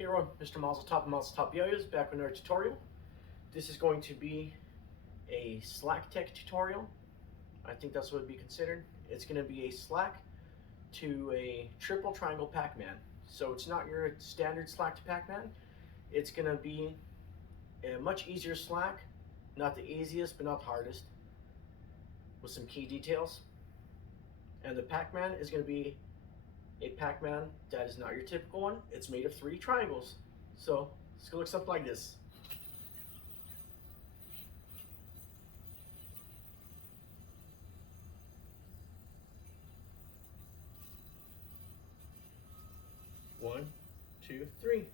Here on Mr. Mazel Top Yo-Yos, back with another tutorial. This is going to be a slack tech tutorial. I think that's what it would be considered. It's going to be a slack to a triple triangle Pac-Man. So it's not your standard slack to Pac-Man. It's going to be a much easier slack, not the easiest but not the hardest, with some key details. And the Pac-Man is going to be a Pac-Man that is not your typical one. It's made of 3 triangles. So it's gonna look something like this. One, two, three.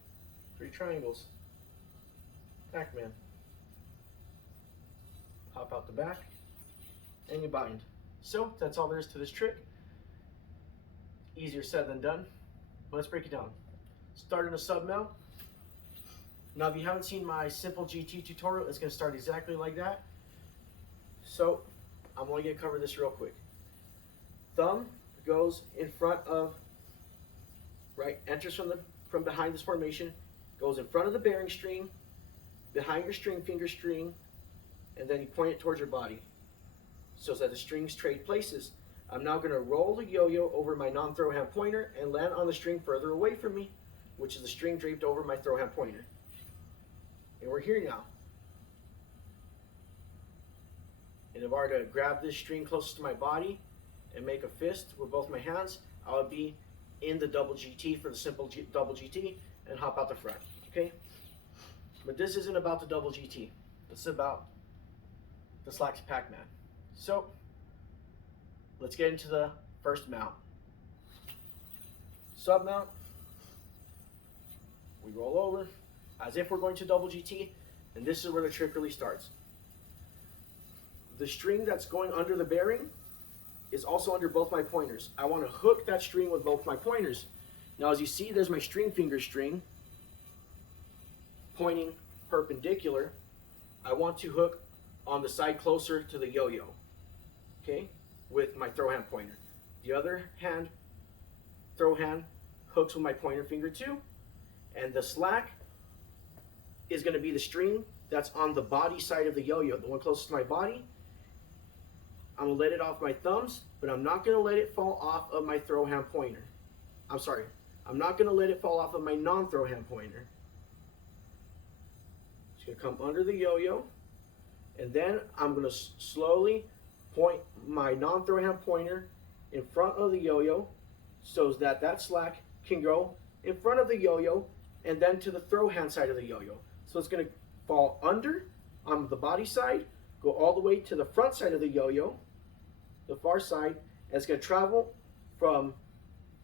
3 triangles. Pac-Man. Pop out the back and you bind. So that's all there is to this trick. Easier said than done, but let's break it down. Start in a sub mount. Now if you haven't seen my simple GT tutorial, it's going to start exactly like that. So I'm only going to cover this real quick. Thumb goes in front of, enters from behind this formation, goes in front of the bearing string, behind your string finger string, and then you point it towards your body so that the strings trade places. I'm now going to roll the yo-yo over my non-throw hand pointer and land on the string further away from me, which is the string draped over my throw hand pointer. And we're here now. And if I were to grab this string closest to my body and make a fist with both my hands, I would be in the double GT for the simple double GT and hop out the front. Okay? But this isn't about the double GT. This is about the slack to Pac-Man. So let's get into the first mount. Sub mount. We roll over as if we're going to double GT, and this is where the trick really starts. The string that's going under the bearing is also under both my pointers. I want to hook that string with both my pointers. Now as you see, there's my string finger string pointing perpendicular. I want to hook on the side closer to the yo-yo. Okay? With my throw hand pointer. The other hand, throw hand, hooks with my pointer finger too. And the slack is going to be the string that's on the body side of the yo-yo, the one closest to my body. I'm going to let it off my thumbs, but I'm not going to let it fall off of my throw hand pointer. I'm not going to let it fall off of my non-throw hand pointer. It's going to come under the yo-yo, and then I'm going to slowly point my non-throw hand pointer in front of the yo-yo so that that slack can go in front of the yo-yo and then to the throw hand side of the yo-yo. So it's going to fall under on the body side, go all the way to the front side of the yo-yo, the far side, and it's going to travel from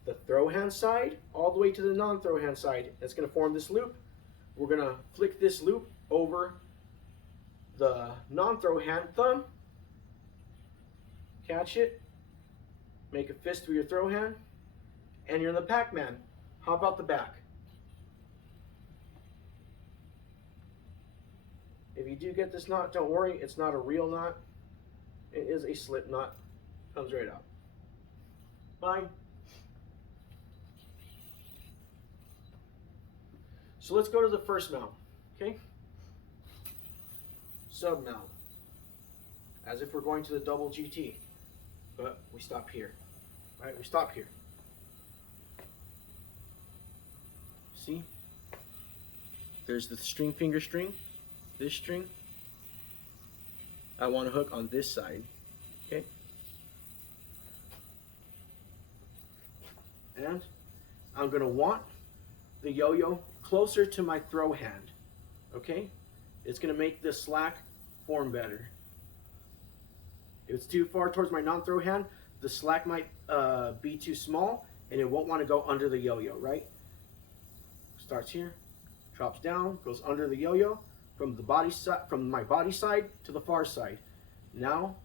the throw hand side all the way to the non-throw hand side. It's going to form this loop. We're going to flick this loop over the non-throw hand thumb, catch it, make a fist with your throw hand, and you're in the Pac-Man. Hop out the back. If you do get this knot, don't worry, it's not a real knot. It is a slip knot. Comes right out. Fine. So let's go to the first mount, okay? Sub mount. As if we're going to the double GT. But we stop here, right? We stop here. See? There's the string finger string, this string. I want to hook on this side, okay? And I'm going to want the yo-yo closer to my throw hand, okay? It's going to make the slack form better. If it's too far towards my non-throw hand, the slack might be too small and it won't want to go under the yo-yo, right? Starts here, drops down, goes under the yo-yo from the body side, from my body side to the far side. Now,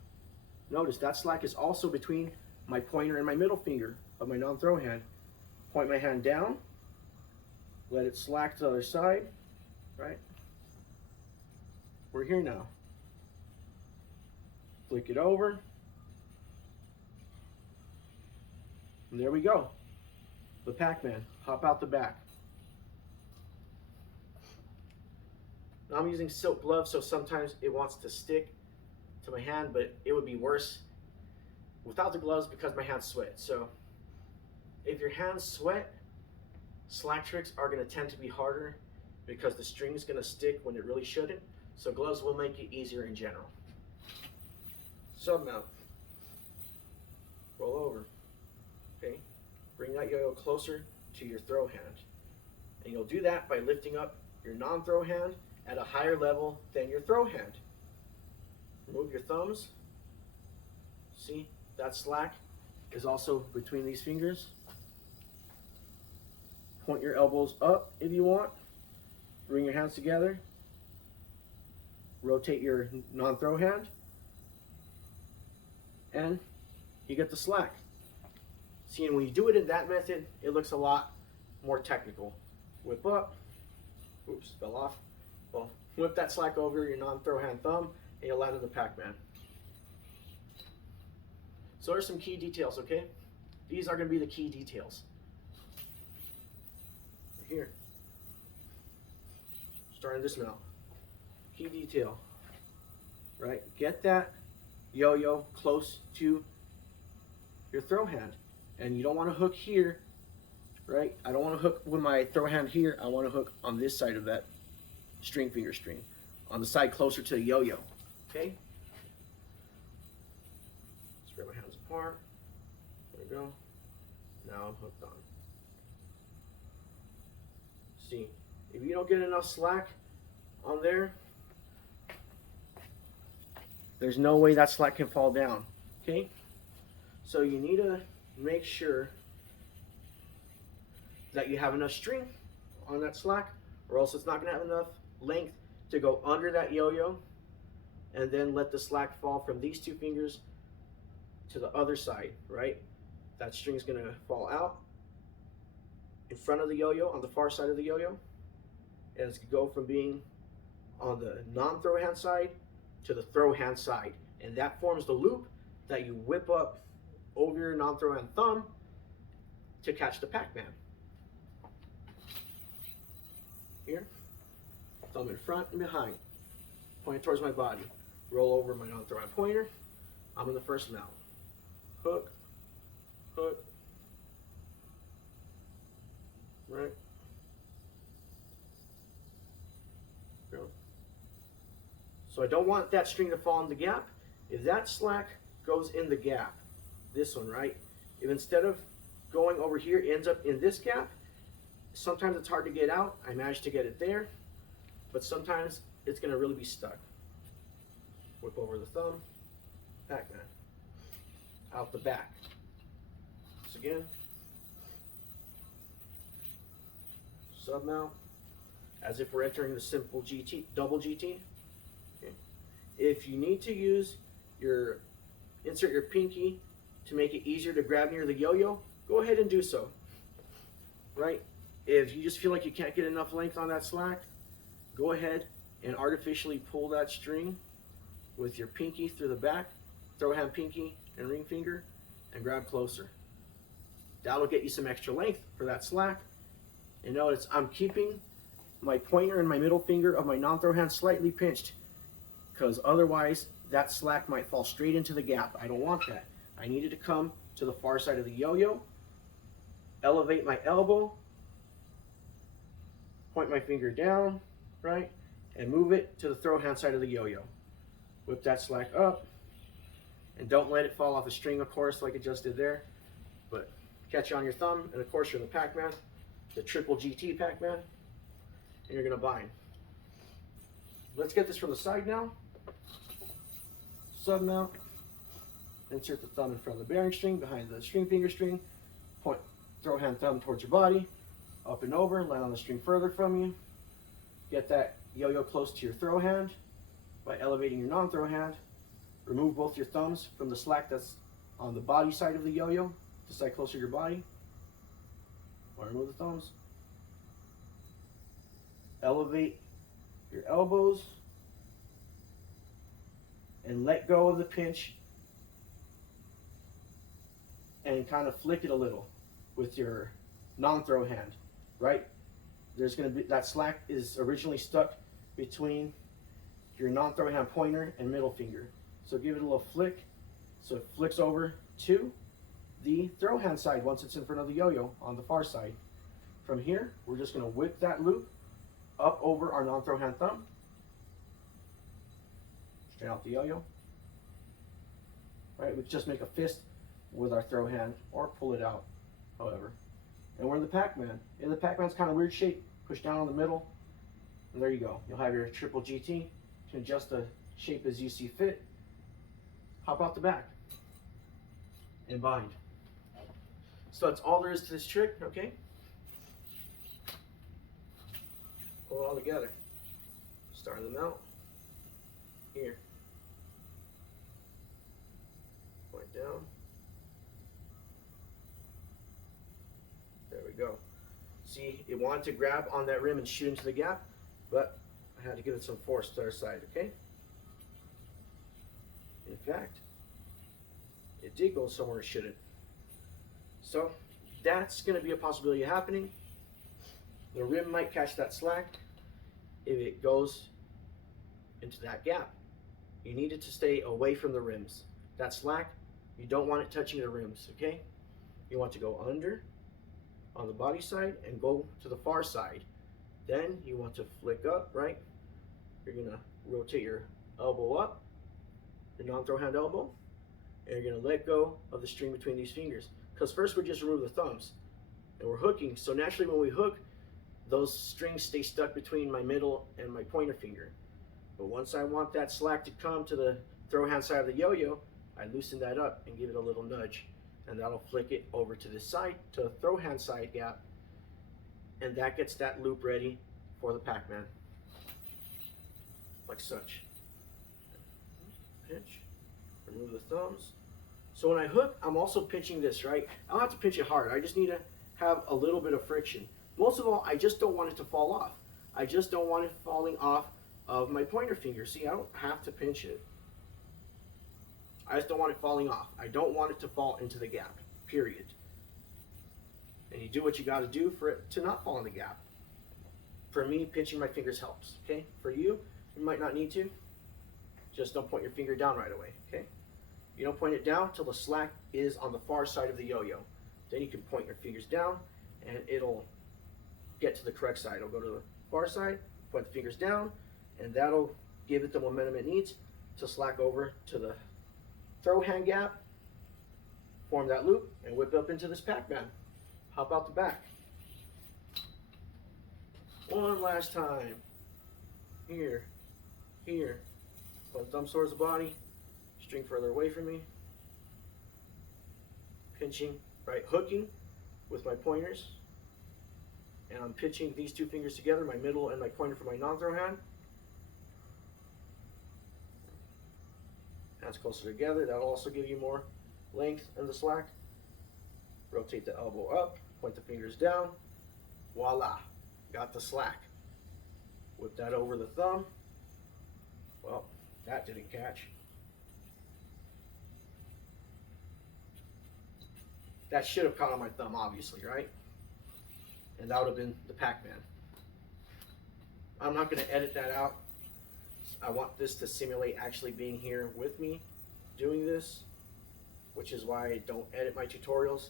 notice that slack is also between my pointer and my middle finger of my non-throw hand. Point my hand down, let it slack to the other side, right? We're here now. Flick it over. And there we go. The Pac-Man. Hop out the back. Now I'm using silk gloves, so sometimes it wants to stick to my hand, but it would be worse without the gloves because my hands sweat. So if your hands sweat, slack tricks are going to tend to be harder because the string is going to stick when it really shouldn't. So gloves will make it easier in general. Sub mount. Roll over. Okay. Bring that yo-yo closer to your throw hand. And you'll do that by lifting up your non-throw hand at a higher level than your throw hand. Remove your thumbs. See, that slack is also between these fingers. Point your elbows up if you want. Bring your hands together. Rotate your non-throw hand. And you get the slack. See, and when you do it in that method, it looks a lot more technical. Whip up. Oops, fell off. Well, whip that slack over your non-throw hand thumb, and you'll land in the Pac-Man. So there's some key details, okay? These are going to be the key details. Right here. Starting this now. Key detail. Right? Get that yo-yo close to your throw hand. And you don't want to hook here, right? I don't want to hook with my throw hand here. I want to hook on this side of that string finger string, on the side closer to the yo-yo, okay? Spread my hands apart. There we go. Now I'm hooked on. See, if you don't get enough slack on there, there's no way that slack can fall down, okay? So you need to make sure that you have enough string on that slack, or else it's not going to have enough length to go under that yo-yo and then let the slack fall from these two fingers to the other side, right? That string is going to fall out in front of the yo-yo on the far side of the yo-yo, and it's going to go from being on the non-throw hand side to the throw hand side, and that forms the loop that you whip up over your non-throw hand thumb to catch the Pac-Man. Here, thumb in front and behind, pointing towards my body. Roll over my non-throw hand pointer. I'm in the first mount. Hook, hook, right? Go. So I don't want that string to fall in the gap. If that slack goes in the gap, this one, right? If instead of going over here, it ends up in this gap, sometimes it's hard to get out. I managed to get it there, but sometimes it's going to really be stuck. Whip over the thumb, Pac-Man. Out the back. Once again, sub mount, as if we're entering the simple GT, double GT. Okay. If you need to insert your pinky to make it easier to grab near the yo-yo, go ahead and do so, right? If you just feel like you can't get enough length on that slack, go ahead and artificially pull that string with your pinky through the back, throw hand pinky and ring finger, and grab closer. That'll get you some extra length for that slack. And notice I'm keeping my pointer and my middle finger of my non-throw hand slightly pinched, because otherwise that slack might fall straight into the gap. I don't want that. I need it to come to the far side of the yo-yo, elevate my elbow, point my finger down, right, and move it to the throw hand side of the yo-yo. Whip that slack up, and don't let it fall off the string, of course, like it just did there, but catch it on your thumb, and of course you're the Pac-Man, the Triple GT Pac-Man, and you're gonna bind. Let's get this from the side now. Sub mount. Insert the thumb in front of the bearing string, behind the string finger string. Point, throw hand thumb towards your body, up and over, land on the string further from you. Get that yo-yo close to your throw hand by elevating your non-throw hand. Remove both your thumbs from the slack that's on the body side of the yo-yo, the side closer to your body. Or remove the thumbs. Elevate your elbows and let go of the pinch and kind of flick it a little with your non-throw hand, right? There's going to be, that slack is originally stuck between your non-throw hand pointer and middle finger. So give it a little flick, so it flicks over to the throw hand side once it's in front of the yo-yo on the far side. From here, we're just gonna whip that loop up over our non-throw hand thumb, straight out the yo-yo. Right, we can just make a fist with our throw hand or pull it out, however. And we're in the Pac-Man. And the Pac-Man's kind of weird shape. Push down on the middle, and there you go. You'll have your Triple GT. You can adjust the shape as you see fit. Hop out the back and bind. So that's all there is to this trick, okay? Pull it all together. Start them out. Here. Point down. There we go. See, it wanted to grab on that rim and shoot into the gap, but I had to give it some force to our side, okay? In fact, it did go somewhere it shouldn't. So that's going to be a possibility of happening. The rim might catch that slack if it goes into that gap. You need it to stay away from the rims. That slack, you don't want it touching the rims, okay? You want to go under on the body side and go to the far side. Then you want to flick up, right? You're gonna rotate your elbow up, your non-throw hand elbow, and you're gonna let go of the string between these fingers. Because first we just remove the thumbs, and we're hooking. So naturally when we hook, those strings stay stuck between my middle and my pointer finger. But once I want that slack to come to the throw hand side of the yo-yo, I loosen that up and give it a little nudge. And that'll flick it over to this side, to the throw hand side gap. And that gets that loop ready for the Pac-Man. Like such. Pinch, remove the thumbs. So when I hook, I'm also pinching this, right? I don't have to pinch it hard. I just need to have a little bit of friction. Most of all, I just don't want it to fall off. I just don't want it falling off of my pointer finger. See, I don't have to pinch it. I just don't want it falling off. I don't want it to fall into the gap, period. And you do what you got to do for it to not fall in the gap. For me, pinching my fingers helps, okay? For you, you might not need to. Just don't point your finger down right away, okay? You don't point it down till the slack is on the far side of the yo-yo. Then you can point your fingers down and it'll get to the correct side. It'll go to the far side, point the fingers down, and that'll give it the momentum it needs to slack over to the throw hand gap, form that loop, and whip up into this Pac-Man. Hop out the back. One last time. Here, here. Put thumb towards the body, string further away from me. Pinching, right, hooking with my pointers. And I'm pinching these two fingers together, my middle and my pointer for my non-throw hand. Hands closer together, that'll also give you more length in the slack. Rotate the elbow up, point the fingers down. Voila, got the slack. Whip that over the thumb. Well, that didn't catch. That should have caught on my thumb, obviously, right? And that would have been the Pac-Man. I'm not going to edit that out. I want this to simulate actually being here with me doing this, which is why I don't edit my tutorials.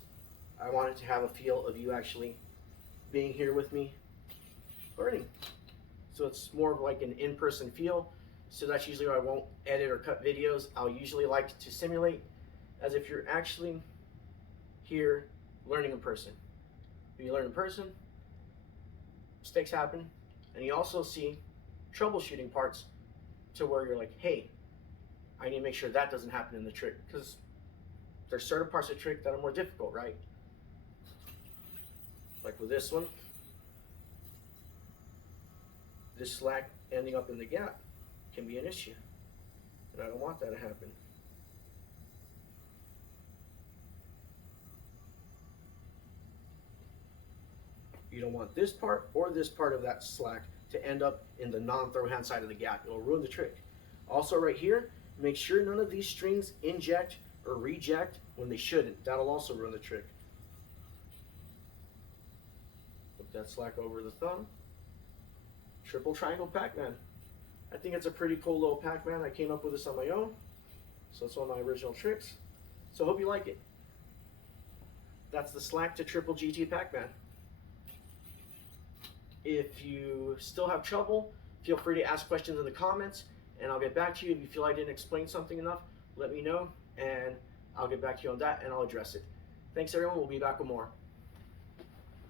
I want it to have a feel of you actually being here with me learning. So it's more of like an in-person feel. So that's usually why I won't edit or cut videos. I'll usually like to simulate as if you're actually here learning in person. When you learn in person, mistakes happen, and you also see troubleshooting parts to where you're like, hey, I need to make sure that doesn't happen in the trick, because there's certain parts of the trick that are more difficult, right? Like with this one, this slack ending up in the gap can be an issue, and I don't want that to happen. You don't want this part or this part of that slack to end up in the non-throw hand side of the gap. It'll ruin the trick. Also right here, make sure none of these strings inject or reject when they shouldn't. That'll also ruin the trick. Put that slack over the thumb. Triple triangle Pac-Man. I think it's a pretty cool little Pac-Man. I came up with this on my own, so it's one of my original tricks. So I hope you like it. That's the Slack to Triple GT Pac-Man. If you still have trouble, feel free to ask questions in the comments, and I'll get back to you. If you feel I didn't explain something enough, let me know, and I'll get back to you on that, and I'll address it. Thanks, everyone. We'll be back with more.